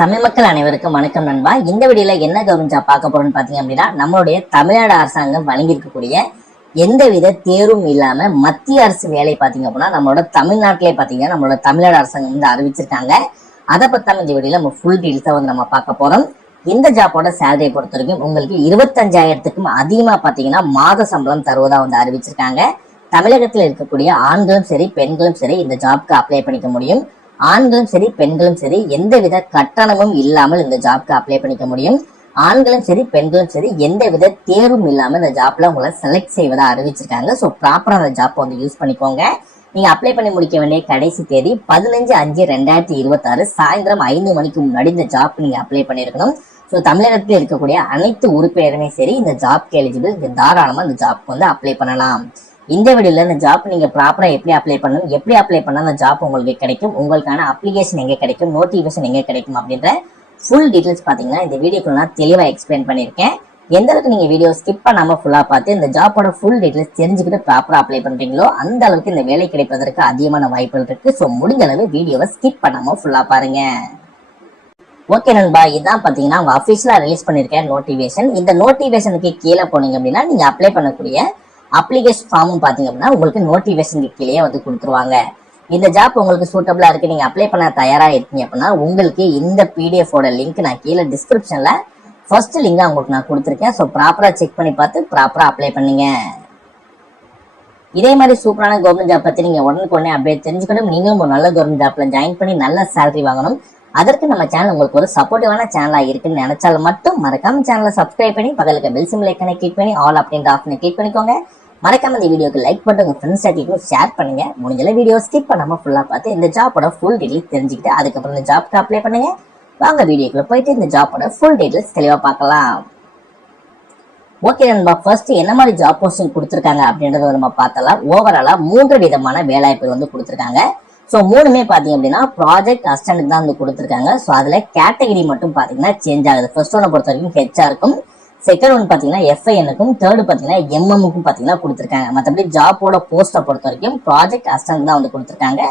தமிழ் மக்கள் அனைவருக்கும் வணக்கம் நண்பா. இந்த வீடியோல என்ன கவனிச்சா பார்க்க போறோம்னு பாத்தீங்க அப்படின்னா, நம்மளுடைய தமிழ்நாடு அரசாங்கம் வழங்கியிருக்கக்கூடிய எந்தவித தேர்வும் இல்லாம மத்திய அரசு வேலை பாத்தீங்க அப்படின்னா நம்மளோட தமிழ்நாட்டிலே பாத்தீங்கன்னா நம்மளோட தமிழ்நாடு அரசாங்கம் வந்து அறிவிச்சிருக்காங்க. அதை பத்தி இந்த வீடியோல நம்ம ஃபுல் டீடைல்ஸா வந்து நம்ம பார்க்க போறோம். இந்த ஜாப்போட சேலரியை பொறுத்த வரைக்கும் உங்களுக்கு 25,000க்கும் அதிகமா பாத்தீங்கன்னா மாத சம்பளம் தருவதா வந்து அறிவிச்சிருக்காங்க. தமிழகத்தில் இருக்கக்கூடிய ஆண்களும் சரி பெண்களும் சரி இந்த ஜாப்க்கு அப்ளை பண்ணிக்க முடியும். ஆண்களும் சரி பெண்களும் சரி எந்தவித கட்டணமும் இல்லாமல் இந்த ஜாப்க்கு அப்ளை பண்ணிக்க முடியும். ஆண்களும் சரி பெண்களும் சரி எந்தவித தேர்வும் இல்லாம இந்த ஜாப்ல உங்களை செலக்ட் செய்வதா அறிவிச்சிருக்காங்க. ஸோ ப்ராப்பரா அந்த ஜாப் வந்து யூஸ் பண்ணிக்கோங்க. நீங்க அப்ளை பண்ணி முடிக்க வேண்டிய கடைசி தேதி 15/5/2026 சாயந்தரம் 5 மணிக்கு முன்னாடி இந்த ஜாப் நீங்க அப்ளை பண்ணிருக்கணும். ஸோ தமிழகத்தில் இருக்கக்கூடிய அனைத்து உறுப்பினருமே சரி இந்த ஜாப்க்கு எலிஜிபிள், தாராளமா இந்த ஜாப்க்கு வந்து அப்ளை பண்ணலாம். இந்த வீடியோல இந்த ஜாப் நீங்க ப்ராப்பரா எப்படி அப்ளை பண்ணணும், எப்படி அப்ளை பண்ணா அந்த ஜாப் உங்களுக்கு கிடைக்கும், உங்களுக்கான அப்ளிகேஷன் எங்க கிடைக்கும், நோட்டிபிகேஷன் எங்க கிடைக்கும் அப்படின்ற ஃபுல் டீடைல்ஸ் பாத்தீங்கன்னா இந்த வீடியோக்குள்ள நான் தெளிவா எக்ஸ்பிளைன் பண்ணிருக்கேன். எந்த அளவுக்கு நீங்க வீடியோ ஸ்கிப் பண்ணாம ஃபுல்லா பார்த்து இந்த ஜாப்போட ஃபுல் டீடைல்ஸ் தெரிஞ்சுக்கிட்டு ப்ராப்பரா அப்ளை பண்றீங்களோ அந்த அளவுக்கு இந்த வேலை கிடைப்பதற்கு அதிகமான வாய்ப்புகள் இருக்கு. ஸோ முடிஞ்ச அளவு வீடியோவை ஸ்கிப் பண்ணாம ஃபுல்லா பாருங்க. ஓகே நண்பா, இதான் பாத்தீங்கன்னா அவங்க அபிஷியலா ரிலீஸ் பண்ணிருக்க நோட்டிபிகேஷன். இந்த நோட்டிபிகேஷனுக்கு கீழே போனீங்க அப்படின்னா நீங்க அப்ளை பண்ணக்கூடிய அப்ளிகேஷன் ஃபார்மும் பாத்தீங்க அப்படின்னா உங்களுக்கு நோட்டிபிகேஷனுக்கு கீழே வந்து கொடுத்துருவாங்க. இந்த ஜாப் உங்களுக்கு சூட்டபிளா இருக்கு, நீங்க அப்ளை பண்ண தயாரா இருக்கீங்க அப்படின்னா உங்களுக்கு இந்த PDF ஓட லிங்க் நான் கீழே டிஸ்கிரிப்ஷன்ல ஃபர்ஸ்ட் லிங்க் உங்களுக்கு நான் கொடுத்துருக்கேன். ஸோ ப்ராப்பரா செக் பண்ணி பார்த்து ப்ராப்பரா அப்ளை பண்ணுங்க. இதே மாதிரி சூப்பரான கவர்மெண்ட் ஜாப் பத்தி நீங்க உடனுக்குடனே அப்டேட் தெரிஞ்சுக்கணும். நீங்களும் ஒரு நல்ல கவர்மெண்ட் ஜாப்ல ஜாயின் பண்ணி நல்ல சேலரி வாங்கணும். அதற்கு நம்ம சேனல் உங்களுக்கு ஒரு சப்போர்ட்டிவான சேனலா இருக்குன்னு நினைச்சாலும் மட்டும் மறக்காம சேனலை சப்ஸ்கிரைப் பண்ணி பக்கத்துல பெல் சிம்பிள் ஐகானை கிளிக் பண்ணி ஆல் அப்படின்ற ஆப்ஷனை கிளிக் பண்ணிக்கோங்க. மறக்காம இந்த வீடியோக்கு லைக் பண்ணிட்டு உங்க ஃப்ரெண்ட்ஸ் சர்க்கிளுக்கும் ஷேர் பண்ணுங்க. முடிஞ்ச வீடியோ ஸ்கிப் பண்ணாம ஃபுல்லா பார்த்து இந்த ஜாப்போட ஃபுல் டீடைல்ஸ் தெரிஞ்சுக்கிட்டு அதுக்கப்புறம் இந்த ஜாப்க்கு அப்ளை பண்ணுங்க. வாங்க வீடியோக்குள்ள போயிட்டு இந்த ஜாப்போட ஃபுல் டீடைல்ஸ் தெளிவா பார்க்கலாம். ஓகே நண்பா, ஃபர்ஸ்ட் என்ன மாதிரி ஜாப் போஸ்டிங் கொடுத்துருக்காங்க அப்படின்றத நம்ம பார்த்தலாம். ஓவராலா 3 விதமான வேலைவாய்ப்பு வந்து கொடுத்துருக்காங்க. ஸோ 3மே பாத்தீங்க அப்படின்னா ப்ராஜெக்ட் அசிஸ்டன்ட் தான் வந்து கொடுத்துருக்காங்க. ஸோ அதுல கேட்டகரி மட்டும் பாத்தீங்கன்னா சேஞ்ச் ஆகுது. ஃபர்ஸ்ட் ஒன்னை பொறுத்த வரைக்கும் HR இருக்கும், செகண்ட் ஒன் பாத்தீங்கன்னா FIN-க்கும், தேர்டு பாத்தீங்கன்னா MM-க்கும் பாத்தீங்கன்னா கொடுத்துருக்காங்க. மற்றபடி ஜாப்போட போஸ்ட்டை பொறுத்த வரைக்கும் ப்ராஜெக்ட் அசிஸ்டன்ட் தான் வந்து கொடுத்துருக்காங்க.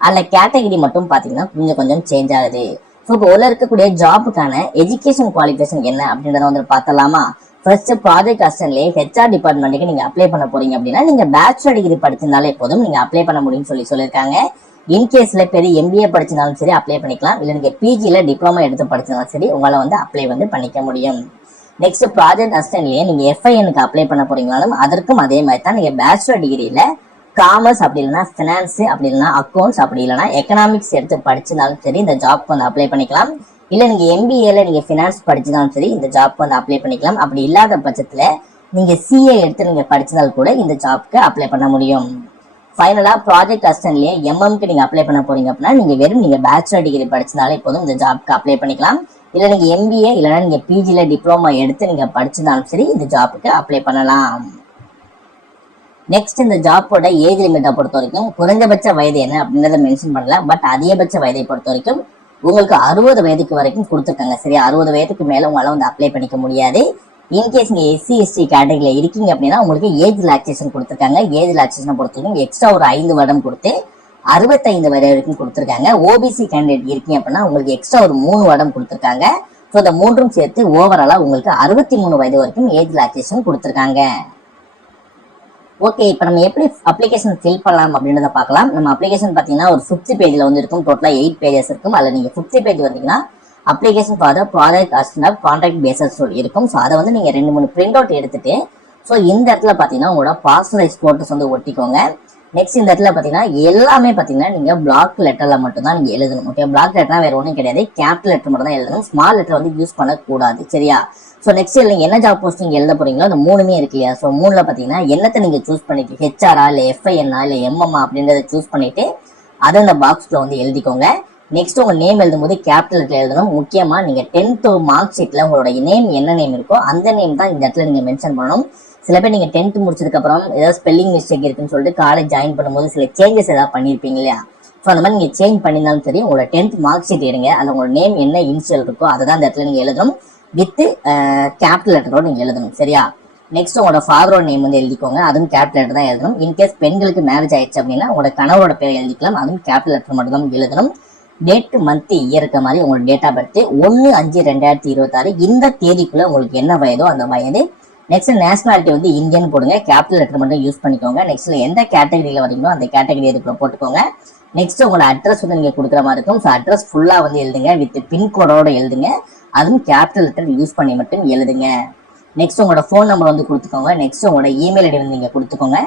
அதுல கேட்டகரி மட்டும் பாத்தீங்கன்னா கொஞ்சம் சேஞ்ச் ஆகுது. ஸோ இப்போ உள்ள இருக்கக்கூடிய ஜாப்புக்கான எஜுகேஷன் குவாலிஃபிகேஷன் என்ன அப்படின்றத வந்து பார்த்தலாமா. ஃபர்ஸ்ட் ப்ராஜெக்ட் அசிஸ்டன்ட்லயே HR டிபார்ட்மெண்ட்டுக்கு நீங்க அப்ளை பண்ண போறீங்க அப்படின்னா நீங்க பேச்சுலர் டிகிரி படிச்சிருந்தாலே போதும், நீங்க அப்ளை பண்ண முடியும்னு சொல்லியிருக்காங்க. இன்கேஸ்ல பெரிய MBA படிச்சிருந்தாலும் சரி அப்ளை பண்ணிக்கலாம். இல்ல நீங்க PGல டிப்ளமா எடுத்து படிச்சிருந்தாலும் சரி உங்களால வந்து அப்ளை வந்து பண்ணிக்க முடியும். நெக்ஸ்ட் ப்ராஜெக்ட் அசிஸ்டன்ட்லயே நீங்க FIN-க்கு அப்ளை பண்ண போறீங்கனாலும் அதற்கும் அதே மாதிரி தான். நீங்க பேச்சுலர் டிகிரியில காமர்ஸ் அப்படி இல்லைன்னா ஃபினான்ஸ் அப்படி இல்லைன்னா அக்கௌண்ட்ஸ் அப்படி இல்லைன்னா எக்கனாமிக்ஸ் எடுத்து படிச்சிருந்தாலும் சரி இந்த ஜாப்க்கு வந்து அப்ளை பண்ணிக்கலாம். இல்ல நீங்க MBAல நீங்க ஃபினான்ஸ் படிச்சிருந்தாலும் சரி இந்த ஜாப்க்கு வந்து அப்ளை பண்ணிக்கலாம். அப்படி இல்லாத பட்சத்துல நீங்க CA எடுத்து நீங்க படிச்சிருந்தாலும் கூட இந்த ஜாப்க்கு அப்ளை பண்ண முடியும். ஃபைனலா ப்ராஜெக்ட் அசிஸ்டன்ட்லயே MM-க்கு நீங்க அப்ளை பண்ண போறீங்க அப்படின்னா நீங்க பேச்சுலர் டிகிரி படிச்சிருந்தாலே போதும் இந்த ஜாப்க்கு அப்ளை பண்ணிக்கலாம். இல்ல நீங்க MBA இல்லைன்னா நீங்க PGல டிப்ளமா எடுத்து நீங்க படிச்சிருந்தாலும் சரி இந்த ஜாப்புக்கு அப்ளை பண்ணலாம். நெக்ஸ்ட் இந்த ஜாப்போட ஏஜ் லிமிட்டை பொறுத்த வரைக்கும் குறைந்தபட்ச வயது என்ன அப்படின்றத மென்ஷன் பண்ணல. பட் அதிகபட்ச வயதை பொறுத்த வரைக்கும் உங்களுக்கு 60 வயதுக்கு வரைக்கும் கொடுத்துருக்காங்க. சரி, 60 வயதுக்கு மேல உங்களால வந்து அப்ளை பண்ணிக்க முடியாது. இன்கேஸ் நீங்க SC/ST கேட்டகரியில இருக்கீங்க அப்படின்னா உங்களுக்கு ஏஜ் ரிலாக்சேஷன் கொடுத்துருக்காங்க. ஏஜ் ரிலாக்சேஷன் பொறுத்த வரைக்கும் எக்ஸ்ட்ரா ஒரு 5 வருடம் கொடுத்து 65 வரை வரைக்கும் கொடுத்துருக்காங்க. OBC கேண்டிடேட் இருக்கீங்க அப்படின்னா உங்களுக்கு எக்ஸ்ட்ரா ஒரு 3 வருடம் கொடுத்துருக்காங்க. ஸோ இந்த 3ம் சேர்த்து ஓவராலா உங்களுக்கு 63 வயது வரைக்கும் ஏஜ் ரிலாக்சேஷன் கொடுத்துருக்காங்க. ஓகே, இப்போ நம்ம எப்படி அப்ளிகேஷன் ஃபில் பண்ணலாம் அப்படின்றத பார்க்கலாம். நம்ம அப்ளிகேஷன் பார்த்தீங்கன்னா ஒரு 5th பேஜ்ல வந்து இருக்கும். டோட்டலா 8 பேஜஸ் இருக்கும். அதில் நீங்க 5th பேஜ் வந்தீங்கன்னா application for project assistant contract pages இருக்கும். ஸோ அதை வந்து நீங்க 2-3 பிரிண்ட் அவுட் எடுத்துட்டு ஸோ இந்த இடத்துல பார்த்தீங்கன்னா உங்களோட பாஸ்போர்ட் போட்டோஸ் வந்து ஒட்டிக்கோங்க. நெக்ஸ்ட் இந்த இடத்துல பார்த்தீங்கன்னா எல்லாமே பார்த்தீங்கன்னா நீங்க பிளாக் லெட்டர்ல மட்டும் தான் நீங்க எழுதணும். ஓகே, பிளாக் லெட்டர்னா வேற ஒன்றும் கிடையாது, கேபிட்டல் லெட்டர் மட்டும் தான் எழுதணும். ஸ்மால் லெட்டர் வந்து யூஸ் பண்ணக்கூடாது. சரியா? ஸோ நெக்ஸ்ட் நீங்க என்ன ஜாப் போஸ்டிங் எழுத போறீங்களோ அந்த 3மே இருக்கு இல்லையா. ஸோ 3ல பார்த்தீங்கன்னா என்னத்தை நீங்க சூஸ் பண்ணிட்டு HR-ஆ இல்லை FIN-ஆ இல்லை MM-ஆ அப்படின்றத சூஸ் பண்ணிட்டு அதை அந்த பாக்ஸ்ல வந்து எழுதிக்கோங்க. நெக்ஸ்ட் உங்க நேம் எழுதும்போது கேபிட்டல் லெட்டர் எழுதணும். முக்கியமா நீங்க 10th மார்க் ஷீட்ல உங்களோட நேம் என்ன நேம் இருக்கோ அந்த நேம் தான் இந்த இடத்துல நீங்க மென்ஷன் பண்ணணும். சில பேர் நீங்க 10th முடிச்சதுக்கு அப்புறம் ஏதாவது ஸ்பெல்லிங் மிஸ்டேக் இருக்குன்னு சொல்லிட்டு காலேஜ் ஜாயின் பண்ணும்போது சில சேஞ்சஸ் ஏதாவது பண்ணிருப்பீங்க இல்லையா. ஸோ அந்த மாதிரி நீங்க சேஞ்ச் பண்ணியிருந்தாலும் சரி உங்களோட 10th மார்க் ஷீட் எடுங்க. அதுல உங்களோட நேம் என்ன இனிஷியல் இருக்கோ அதை தான் இந்த இடத்துல நீங்க எழுதணும். வித் கேபிட்டல் லெட்டரோட நீங்க எழுதணும். சரியா? நெக்ஸ்ட் உங்களோட ஃபாதரோட நேம் வந்து எழுதிக்கோங்க, அதுவும் கேபிட்டல் லெட்டர் தான் எழுதணும். இன்கேஸ் பெண்களுக்கு மேரேஜ் ஆயிடுச்சு அப்படின்னா உங்களோட கணவரோட பேர் எழுதிக்கலாம், அதுவும் கேபிட்டல் லெட்டர் மட்டும் தான் எழுதணும். டேட் மந்த் இயர் இருக்க மாதிரி உங்களோட டேட் ஆஃப் பர்த் 1/5/2026 இந்த தேதிக்குள்ள உங்களுக்கு என்ன வயதோ அந்த வயது. நெக்ஸ்ட் நேஷனாலிட்டி வந்து இந்தியன் போடுங்க, கேபிட்டல் லெட்டர் மட்டும் யூஸ் பண்ணிக்கோங்க. நெக்ஸ்ட்ல எந்த கேட்டகரியில வரீங்களோ அந்த கேட்டகரி இதுக்குள்ள போட்டுக்கோங்க. நெக்ஸ்ட் உங்களோட அட்ரஸ் வந்து நீங்க கொடுக்குற மாதிரி இருக்கும். ஸோ அட்ரஸ் ஃபுல்லா வந்து எழுதுங்க, வித் பின்கோடோட எழுதுங்க, அதுவும் கேபிட்டல் லெட்டர் யூஸ் பண்ணி மட்டும் எழுதுங்க. நெக்ஸ்ட் உங்களோட ஃபோன் நம்பர் வந்து கொடுத்துக்கோங்க. நெக்ஸ்ட் உங்களோட இமெயில் ஐடி வந்து நீங்க கொடுத்துக்கோங்க.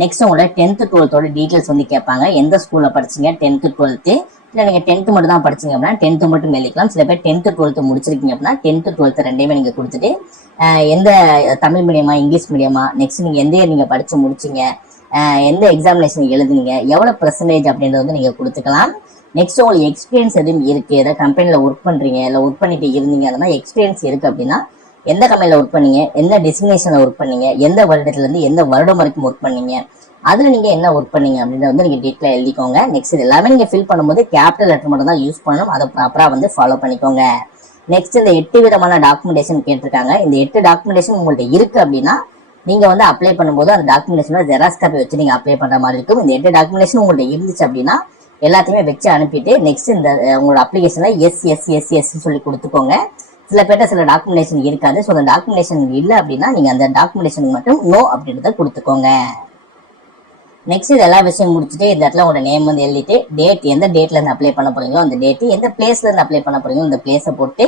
நெக்ஸ்ட் உங்களோட 10th 12th டீடைல்ஸ் வந்து கேட்பாங்க. எந்த ஸ்கூல்ல படிச்சீங்க 10th 12th, இல்லை நீங்க 10th மட்டும் தான் படிச்சீங்க அப்படின்னா 10th மட்டும் எழுதிக்கலாம். சில பேர் 10th 12th முடிச்சிருக்கீங்க அப்படின்னா 10th 12th ரெண்டையுமே நீங்க கொடுத்துட்டு எந்த தமிழ் மீடியமா இங்கிலீஷ் மீடியமா, நெக்ஸ்ட் நீங்க எந்த இயர் நீங்க படிச்சு முடிச்சீங்க, எந்த எக்ஸாமினேஷன் எழுதுனீங்க, எவ்வளவு பெர்சன்டேஜ் அப்படின்றத வந்து நீங்க கொடுத்துக்கலாம். நெக்ஸ்ட் உங்களுக்கு எக்ஸ்பீரியன்ஸ் எதுவும் இருக்கு, ஏதாவது கம்பெனில ஒர்க் பண்றீங்க இல்லை ஒர்க் பண்ணிட்டு இருந்தீங்க அதனால எக்ஸ்பீரியன்ஸ் இருக்கு அப்படின்னா எந்த கம்பெனில ஒர்க் பண்ணீங்க, எந்த டெஸ்டினேஷன்ல ஒர்க் பண்ணீங்க, எந்த வருடத்துல இருந்து எந்த வருடம் வரைக்கும் ஒர்க் பண்ணீங்க, அதுல நீங்க என்ன ஒர்க் பண்ணீங்க அப்படின்றத வந்து நீங்க டீட்டெயிலா எழுதிக்கோங்க. நெக்ஸ்ட் இது எல்லாமே நீங்க ஃபில் பண்ணும்போது கேபிட்டல் லெட்டர் மட்டும் தான் யூஸ் பண்ணணும், அதை ப்ராப்பரா வந்து ஃபாலோ பண்ணிக்கோங்க. நெக்ஸ்ட் இந்த 8 விதமான டாக்குமெண்டேஷன் கேட்டிருக்காங்க. இந்த 8 டாக்குமெண்டேஷன் உங்கள்ட்ட இருக்கு அப்படின்னா நீங்க வந்து அப்ளை பண்ணும்போது அந்த டாக்குமெண்டேஷன் ஜெராக்ஸ் காப்பி வச்சு நீங்க அப்ளை பண்ற மாதிரி இருக்கும். இந்த 8 டாக்குமெண்டேஷன் உங்கள்ட்ட இருந்துச்சு அப்படின்னா எல்லாத்தையுமே வச்சு அனுப்பிட்டு நெக்ஸ்ட் இந்த உங்களோட அப்ளிகேஷன்ல எஸ் சொல்லி கொடுத்துக்கோங்க. சில பேர்ட்ட சில டாக்குமெண்டேஷன் இருக்காது. ஸோ அந்த டாக்குமெண்டேஷன் இல்லை அப்படின்னா நீங்க அந்த டாக்குமெண்டேஷன் மட்டும் நோ அப்படின்றத கொடுத்துக்கோங்க. நெக்ஸ்ட் இது எல்லா விஷயம் முடிச்சுட்டு இந்த இடத்துல உங்களோட நேம் வந்து எழுதிட்டு டேட், எந்த டேட்ல இருந்து அப்ளை பண்ண போறீங்களோ அந்த டேட், எந்த பிளேஸ்ல இருந்து அப்ளை பண்ண போறீங்களோ அந்த பிளேஸை போட்டு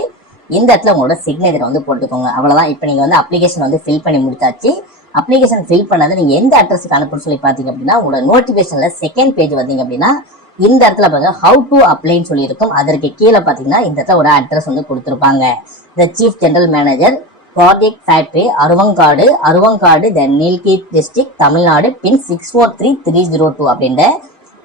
இந்த இடத்துல உங்களோட சிக்னேச்சர் வந்து போட்டுக்கோங்க. அவ்வளவுதான். இப்போ நீங்க வந்து அப்ளிகேஷன் வந்து ஃபில் பண்ணி முடிச்சாச்சு. அப்ளிகேஷன் ஃபில் பண்ணதை நீங்க எந்த அட்ரஸ்க்கு அனுப்புன்னு சொல்லி பாத்தீங்க அப்படின்னா உங்களோட நோட்டிபிகேஷன்ல செகண்ட் பேஜ் வந்தீங்க அப்படின்னா இந்த இடத்துல பாருங்க ஹவு டு அப்ளைன்னு சொல்லி இருக்கும். அதற்கு கீழே பாத்தீங்கன்னா இந்த இடத்துல ஒரு அட்ரஸ் வந்து கொடுத்துருப்பாங்க. The chief general manager cordite factory, Aruvankadu the Nilgiris district, Tamil Nadu, pin 643302 அப்படின்ற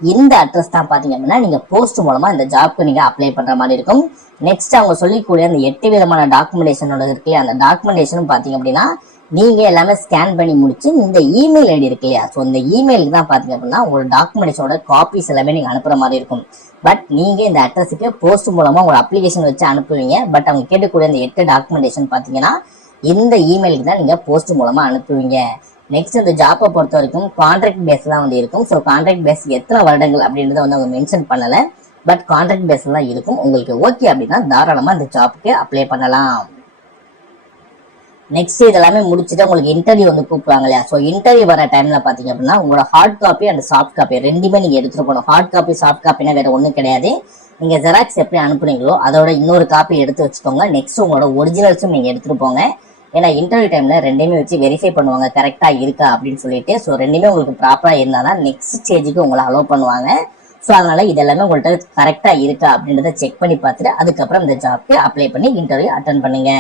இந்த அட்ரஸ் தான் பாத்தீங்க அப்படின்னா நீங்க போஸ்ட் மூலமா இந்த ஜாப்க்கு நீங்க அப்ளை பண்ற மாதிரி இருக்கும். நெக்ஸ்ட் அவங்க சொல்லிக்கூடிய அந்த 8 விதமான டாக்குமெண்டேஷனோட இருக்கு அந்த டாக்குமெண்டேஷனும் பாத்தீங்க அப்படின்னா நீங்க எல்லாமே ஸ்கேன் பண்ணி முடிச்சு இந்த இமெயில் ஐடி இருக்கு இல்லையா, ஸோ இந்த இமெயிலுக்கு தான் பாத்தீங்க அப்படின்னா உங்களோட டாக்குமெண்டேஷனோட காப்பீஸ் எல்லாமே நீங்க அனுப்புற மாதிரி இருக்கும். பட் நீங்க இந்த அட்ரஸுக்கு போஸ்ட் மூலமா உங்களோட அப்ளிகேஷன் வச்சு அனுப்புவீங்க. பட் அவங்க கேட்கக்கூடிய அந்த 8 டாக்குமெண்டேஷன் பாத்தீங்கன்னா இந்த இமெயிலுக்கு தான் நீங்க போஸ்ட் மூலமா அனுப்புவீங்க. நெக்ஸ்ட் இந்த ஜாப்பை பொறுத்த வரைக்கும் கான்ட்ராக்ட் பேஸ் தான் வந்து இருக்கும். ஸோ கான்ட்ராக்ட் பேஸ் எத்தனை வருடங்கள் அப்படின்றத வந்து அவங்க மென்ஷன் பண்ணல. பட் கான்ட்ராக்ட் பேஸ் தான் இருக்கும். உங்களுக்கு ஓகே அப்படின்னா தாராளமா இந்த ஜாப்புக்கு அப்ளை பண்ணலாம். நெக்ஸ்ட் இதெல்லாமே முடிச்சுட்டு உங்களுக்கு இன்டர்வியூ வந்து கூப்பிடுவாங்க இல்லையா, ஸோ இன்டர்வியூ வர டைம்ல பாத்தீங்க அப்படின்னா உங்களோட hard copy and soft copy ரெண்டுமே நீங்க எடுத்துட்டு போகணும். ஹார்ட் காப்பி சாஃப்ட் காப்பினா வேற ஒன்றும் கிடையாது. நீங்க ஜெராக்ஸ் எப்படி அனுப்புனீங்களோ அதோட இன்னொரு காப்பி எடுத்து வச்சுக்கோங்க. நெக்ஸ்ட் உங்களோட ஒரிஜினல்ஸும் நீங்க எடுத்துட்டு போங்க. ஏன்னா இன்டர்வியூ டைம்ல ரெண்டையுமே வச்சு வெரிஃபை பண்ணுவாங்க கரெக்டா இருக்கா அப்படின்னு சொல்லிட்டு. ஸோ ரெண்டுமே உங்களுக்கு ப்ராப்பரா இருந்தாதான் நெக்ஸ்ட் ஸ்டேஜுக்கு உங்களை அலோவ் பண்ணுவாங்க. ஸோ அதனால இதெல்லாமே உங்கள்கிட்ட கரெக்டா இருக்கா அப்படின்றத செக் பண்ணி பார்த்துட்டு அதுக்கப்புறம் இந்த ஜாப்க்கு அப்ளை பண்ணி இன்டர்வியூ அட்டன் பண்ணுங்க.